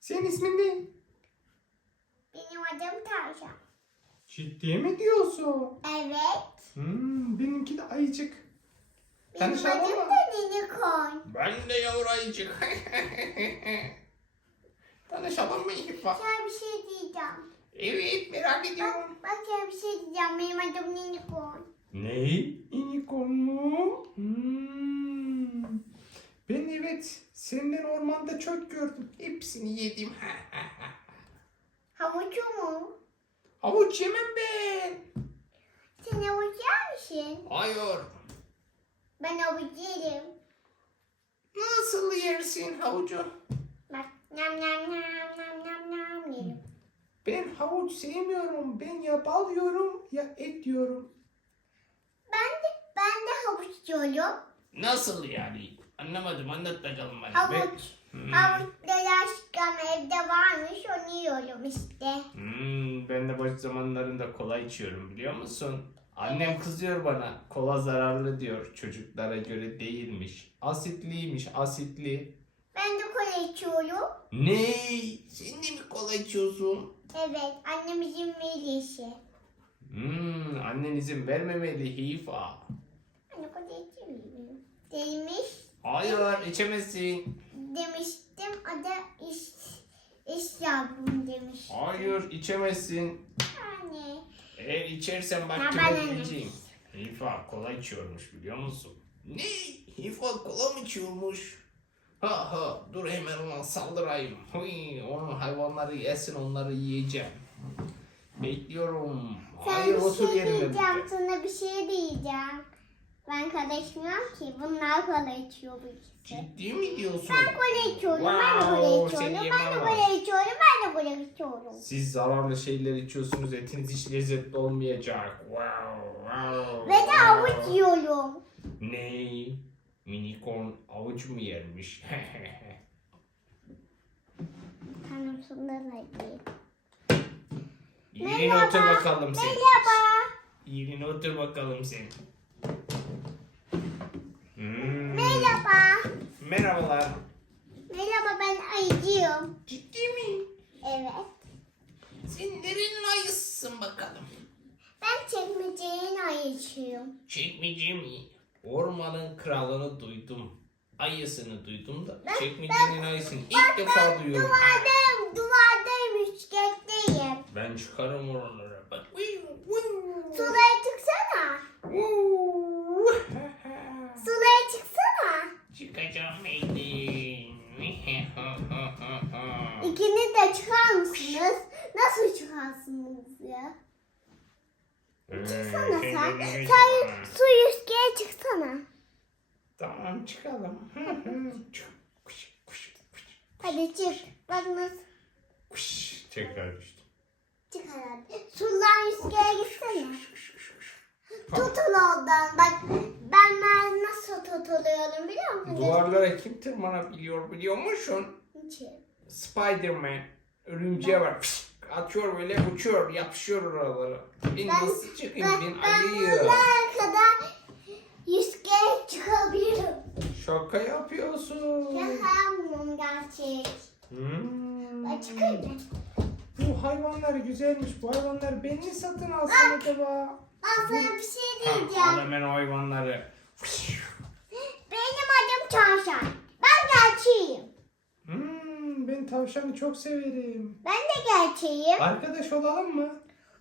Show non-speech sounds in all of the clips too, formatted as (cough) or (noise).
senin ismin ne? Benim adım Tavşan. Ciddi mi diyorsun? Evet. Hmm, benimki de ayıcık. Benim adım mı? da Unicorn. Ben de yavru ayıcık. (laughs) Tanışalım mı İfa? Sana bir şey diyeceğim. Evet merak ediyorum. Bak sana bir şey diyeceğim. Benim adım Unicorn. Ne? Unicorn mu? Hmm. Ben evet senden ormanda çok gördüm. Hepsini yedim. (laughs) Havucu mu? Havuç yemem ben. Sen havuç yer misin? Hayır. Ben havuç yerim. Nasıl yersin havucu? Bak nam nam nam nam nam nam yerim. Ben havuç sevmiyorum. Ben ya bal yiyorum ya et yiyorum. Ben de, ben de havuç yiyorum. Nasıl yani? Anlamadım anlat bakalım bana. Havuç. Hmm. Havuç yaşkan evde varmış onu yiyorum işte. Hmm, ben de boş zamanlarında kola içiyorum biliyor musun? Annem kızıyor bana. Kola zararlı diyor. Çocuklara göre değilmiş. Asitliymiş asitli. Ben de kola içiyorum. Ne? Sen de mi kola içiyorsun? Evet annemizin velisi. Hmm, annen izin vermemeli Hifa. Anne kola içemiyorum. Demiş, Hayır içemezsin. demiştim o da iş, iş yaptım demiş. Hayır içemezsin. Anne. Eğer içersen bak kime ben öyle. diyeceğim. Hifa kola içiyormuş biliyor musun? Ne? Hifa kola mı içiyormuş? Ha ha dur hemen ona saldırayım. Huy, onun hayvanları yesin onları yiyeceğim. Bekliyorum. Sen Hayır bir otur şey yerine. diyeceğim sana bir şey diyeceğim. Ben kola içmiyorum ki. Bunlar kola içiyor bu ikisi. Ciddi mi diyorsun? Ben kola içiyorum, ben de kola Wow, içiyorum, ben de kola içiyorum, ben de kola içiyorum. Siz zararlı şeyler içiyorsunuz etiniz hiç lezzetli olmayacak. Wow, wow. Ve de havuç yiyorum. Ne? Unicorn avuç mu yermiş? (laughs) Tanrım sundan hadi. Yerine otur bakalım sen. Merhaba. Yerine otur bakalım sen. Hmm. Merhaba. Merhabalar. Merhaba ben ayıcıyım. Ciddi mi? Evet. Sen nerenin ayısısın bakalım? Ben çekmeceğin ayıcıyım. Çekmece mi? Ormanın kralını duydum. Ayısını duydum da Ben- çekmecenin ayısını ilk defa duyuyorum. Duvardayım, duvardayım, üçgetteyim. Ben çıkarım oralara. Bak. Sulaya çıksana. İkiniz de çıkar mısınız? Nasıl çıkarsınız ya? Çıksana sen. Sen su yüzgeye çıksana. Tamam çıkalım. Çık, kuş, kuş, kuş, Hadi çık. Bak nasıl kuş. Tekrar düştüm. çık hadi. Sular yüzgeye gitsene. Tutun oradan. Bak ben nasıl tutuluyorum biliyor musun? Duvarlara kim tırmanabiliyor biliyor musun? Niçin? Spiderman. Örümceğe var. Pişt, Atıyor böyle uçuyor. Yapışıyor oralara. Ben, nasıl çıkayım? Ben, Ben, ben buralara kadar yüzgeye çıkabilirim. Şaka yapıyorsun. Yakamım gerçek. Hmm. Ben çıkayım. Bu hayvanlar güzelmiş. Bu hayvanları ben mi satın alsam acaba? Ben sana bir şey Ha, al diyeceğim. hemen hayvanları. Benim adım Tavşan. Ben gerçeğim. Ben tavşanı çok severim. Ben de gerçeğim. Arkadaş olalım mı?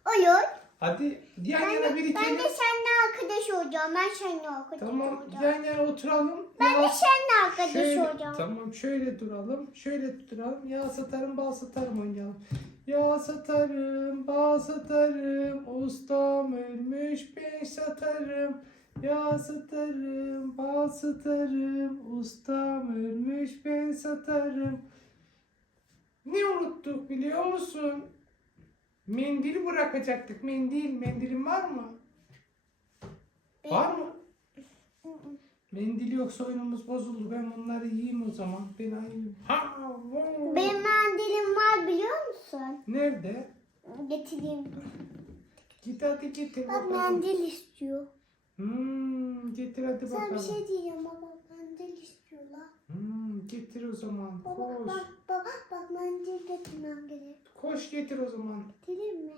Olur. Hadi yan Ben yana de, bir ben de seninle arkadaş olacağım. Ben seninle arkadaş Tamam olacağım. yan yana oturalım. Ben de Ya- seninle arkadaş Şöyle, olacağım. tamam şöyle duralım. Şöyle duralım. Yağ satarım, bal satarım oynayalım. Yağ satarım, bal satarım. Ustam ölmüş ben satarım. Yağ satarım, bal satarım. Ustam ölmüş ben satarım. Ne unuttuk biliyor musun? Mendil bırakacaktık. Mendil. Mendilin var mı? Var mı? Mendil yoksa oyunumuz bozuldu. Ben bunları yiyeyim o zaman. Ben ayıyım. Ha, wow. Benim mendilim var biliyor musun? Nerede? Getireyim. Git hadi getir Bak bakalım. mendil istiyor. Hmm, getir hadi Sana bir bakalım. şey diyeceğim Getir o zaman. Koş. Bak baba bak ben getirmem gerek. Koş getir o zaman. Gelir mi?